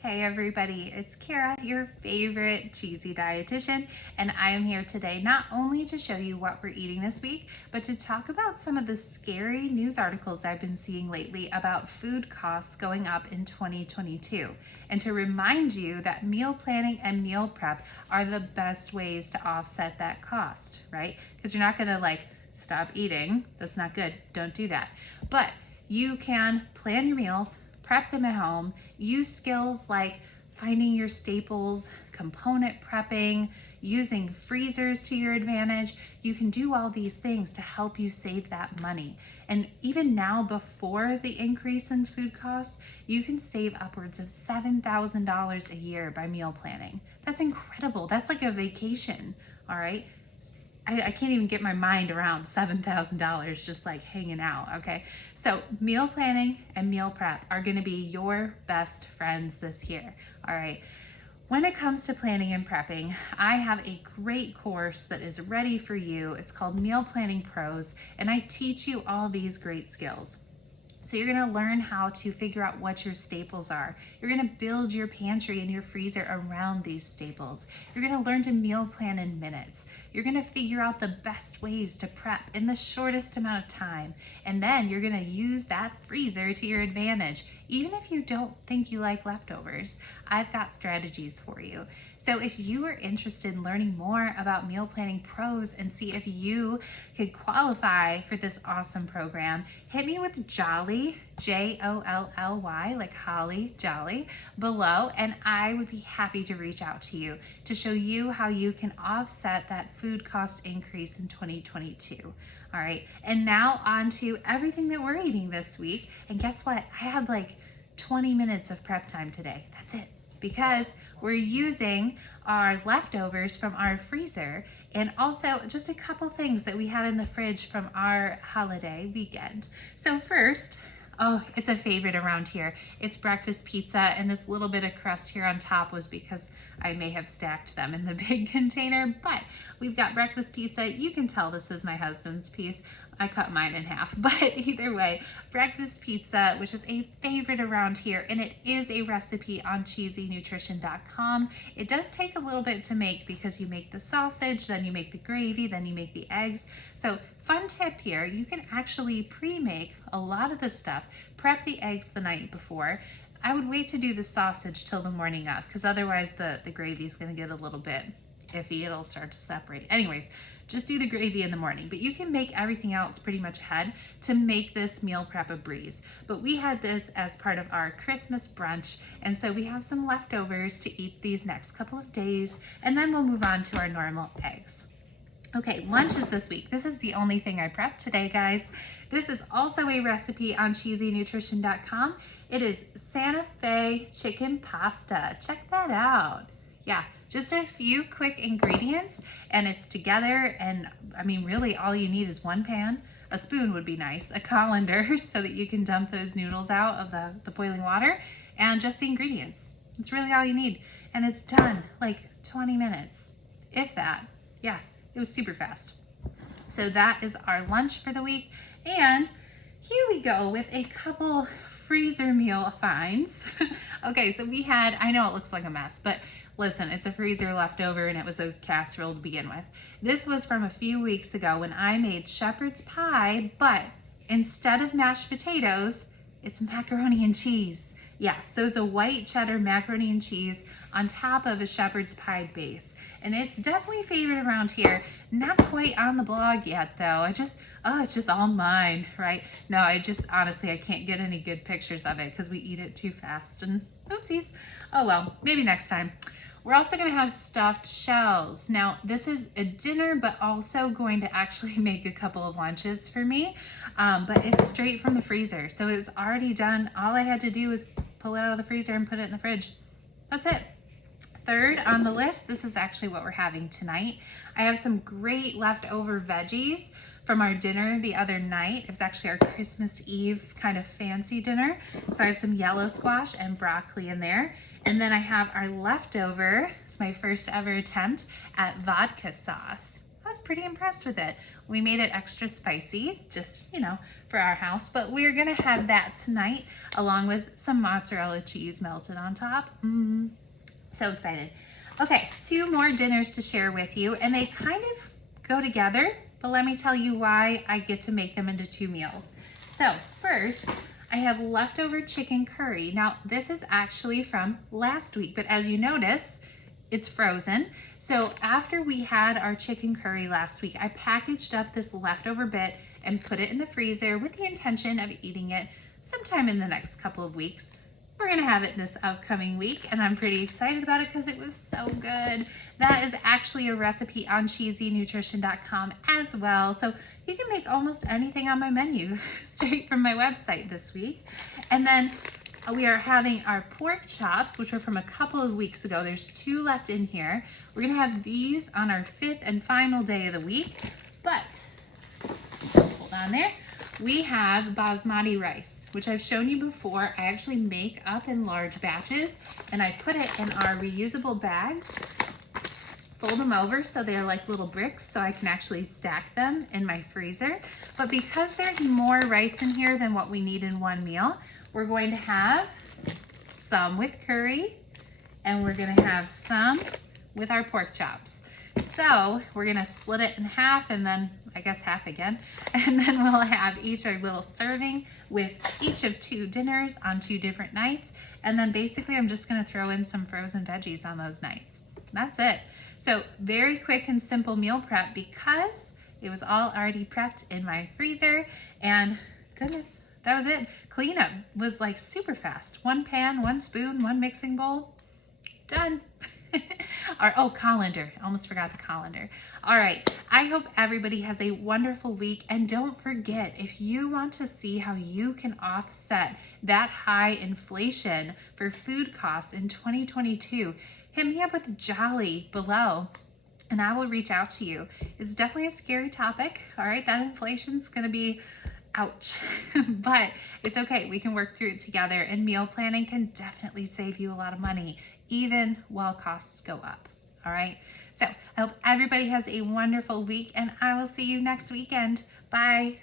Hey everybody, it's Kara, your favorite cheesy dietitian, and I am here today not only to show you what we're eating this week, but to talk about some of the scary news articles I've been seeing lately about food costs going up in 2022, and to remind you that meal planning and meal prep are the best ways to offset that cost, right? Because you're not gonna stop eating, that's not good, don't do that. But you can plan your meals, prep them at home, use skills like finding your staples, component prepping, using freezers to your advantage. You can do all these things to help you save that money. And even now, before the increase in food costs, you can save upwards of $7,000 a year by meal planning. That's incredible. That's like a vacation, all right? I can't even get my mind around $7,000 just like hanging out, okay? So meal planning and meal prep are gonna be your best friends this year, all right? When it comes to planning and prepping, I have a great course that is ready for you. It's called Meal Planning Pros, and I teach you all these great skills. So you're gonna learn how to figure out what your staples are. You're gonna build your pantry and your freezer around these staples. You're gonna learn to meal plan in minutes. You're gonna figure out the best ways to prep in the shortest amount of time. And then you're gonna use that freezer to your advantage. Even if you don't think you like leftovers, I've got strategies for you. So if you are interested in learning more about Meal Planning Pros and see if you could qualify for this awesome program, hit me with Jolly, Jolly, like Holly Jolly, below, and I would be happy to reach out to you to show you how you can offset that food cost increase in 2022. All right, and now on to everything that we're eating this week. And guess what? I had like 20 minutes of prep time today. That's it. Because we're using our leftovers from our freezer and also just a couple things that we had in the fridge from our holiday weekend. So first, oh, it's a favorite around here. It's breakfast pizza, and this little bit of crust here on top was because I may have stacked them in the big container, but we've got breakfast pizza. You can tell this is my husband's piece. I cut mine in half, but either way, breakfast pizza, which is a favorite around here, and it is a recipe on cheesynutrition.com. It does take a little bit to make because you make the sausage, then you make the gravy, then you make the eggs. So fun tip here, you can actually pre-make a lot of the stuff, prep the eggs the night before. I would wait to do the sausage till the morning of, because otherwise the gravy is gonna get a little bit iffy, it'll start to separate. Anyways, just do the gravy in the morning, but you can make everything else pretty much ahead to make this meal prep a breeze. But we had this as part of our Christmas brunch, and so we have some leftovers to eat these next couple of days, and then we'll move on to our normal eggs. Okay, lunches this week. This is the only thing I prepped today, guys. This is also a recipe on cheesynutrition.com. It is Santa Fe chicken pasta. Check that out. Yeah, just a few quick ingredients and it's together. And I mean, really all you need is one pan, a spoon would be nice, a colander so that you can dump those noodles out of the boiling water, and just the ingredients. It's really all you need. And it's done like 20 minutes, if that. Yeah, it was super fast. So that is our lunch for the week. And here we go with a couple freezer meal finds. Okay, so we had, I know it looks like a mess, but listen, it's a freezer leftover and it was a casserole to begin with. This was from a few weeks ago when I made shepherd's pie, but instead of mashed potatoes, it's macaroni and cheese. Yeah, so it's a white cheddar macaroni and cheese on top of a shepherd's pie base. And it's definitely favorite around here. Not quite on the blog yet though. It's just all mine, right? No, honestly, I can't get any good pictures of it because we eat it too fast and oopsies. Oh well, maybe next time. We're also gonna have stuffed shells. Now, this is a dinner, but also going to actually make a couple of lunches for me, but it's straight from the freezer. So it's already done. All I had to do was pull it out of the freezer and put it in the fridge. That's it. Third on the list, this is actually what we're having tonight. I have some great leftover veggies from our dinner the other night. It was actually our Christmas Eve kind of fancy dinner. So I have some yellow squash and broccoli in there. And then I have our leftover, it's my first ever attempt at vodka sauce. I was pretty impressed with it. We made it extra spicy, just, for our house, but we're gonna have that tonight along with some mozzarella cheese melted on top. So excited. Okay, 2 more dinners to share with you, and they kind of go together, but let me tell you why I get to make them into 2 meals. So first, I have leftover chicken curry. Now, this is actually from last week, but as you notice, it's frozen. So after we had our chicken curry last week, I packaged up this leftover bit and put it in the freezer with the intention of eating it sometime in the next couple of weeks. We're gonna have it this upcoming week, and I'm pretty excited about it because it was so good. That is actually a recipe on cheesynutrition.com as well. So you can make almost anything on my menu straight from my website this week. And then we are having our pork chops, which are from a couple of weeks ago. There's 2 left in here. We're gonna have these on our 5th and final day of the week. But, hold on there. We have basmati rice, which I've shown you before. I actually make up in large batches, and I put it in our reusable bags, fold them over so they're like little bricks so I can actually stack them in my freezer. But because there's more rice in here than what we need in one meal, we're going to have some with curry, and we're gonna have some with our pork chops. So we're gonna split it in half, and then I guess half again, and then we'll have each our little serving with each of 2 dinners on 2 different nights. And then basically I'm just gonna throw in some frozen veggies on those nights. That's it. So very quick and simple meal prep because it was all already prepped in my freezer, and goodness, that was it. Cleanup was like super fast. 1 pan, 1 spoon, 1 mixing bowl, done. Colander. Almost forgot the colander. All right. I hope everybody has a wonderful week. And don't forget, if you want to see how you can offset that high inflation for food costs in 2022, hit me up with Jolly below and I will reach out to you. It's definitely a scary topic. All right. That inflation's going to be ouch, but it's okay. We can work through it together, and meal planning can definitely save you a lot of money, even while costs go up. All right. So I hope everybody has a wonderful week, and I will see you next weekend. Bye.